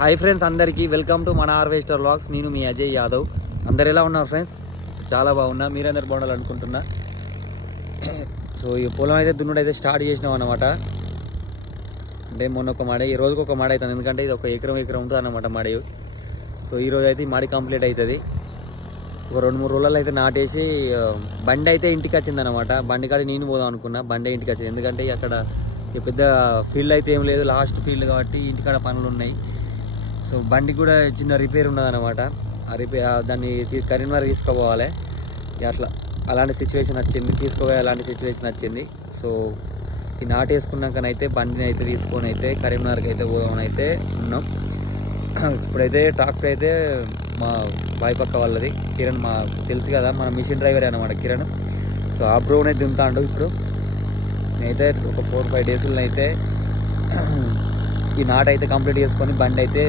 Hi friends, అందరికీ welcome to మన harvester vlogs. నేను మీ అజయ్ యాదవ్. అందరు ఎలా ఉన్నారు ఫ్రెండ్స్? చాలా బాగున్నా, మీరందరు బాగుండాలనుకుంటున్నా. సో ఈ పొలం అయితే దున్నుడు అయితే స్టార్ట్ చేసినాం అన్నమాట. అంటే మొన్న ఒక మడ, ఈ రోజుకి ఒక మడ అవుతుంది, ఎందుకంటే ఇది ఒక ఎకరం ఉంటుంది అన్నమాట మడి. సో ఈరోజు అయితే ఈ మడి కంప్లీట్ అవుతుంది. ఒక 2-3 రోజులు అయితే నాటేసి బండి అయితే ఇంటికి వచ్చింది అనమాట. బండి కాడ నేను పోదాం అనుకున్నా, బండి ఇంటికి వచ్చింది. ఎందుకంటే అక్కడ పెద్ద ఫీల్డ్ అయితే ఏం లేదు, లాస్ట్ ఫీల్డ్ కాబట్టి ఇంటికాడ పనులు ఉన్నాయి. సో బండి కూడా చిన్న రిపేర్ ఉన్నదన్నమాట. ఆ రిపేర్ దాన్ని కరీంనగర్ తీసుకుపోవాలి. అట్లా అలాంటి సిచ్యువేషన్ వచ్చింది, తీసుకుపోయే అలాంటి సిచ్యువేషన్ వచ్చింది. సో ఈ నాటేసుకున్నాకనైతే బండిని అయితే తీసుకొని అయితే కరీంనగర్కి అయితే పోదామని అయితే ఉన్నాం. ఇప్పుడైతే ట్రాక్టర్ అయితే మా బాయ్ పక్క వాళ్ళది, కిరణ్, మా తెలుసు కదా, మన మిషన్ డ్రైవర్ అనమాట కిరణ్. సో ఆ బ్రోనే దింతాండు. ఇప్పుడు నేనైతే ఒక 4-5 డేస్లో అయితే ఈ నాట అయితే కంప్లీట్ చేసుకొని బండి అయితే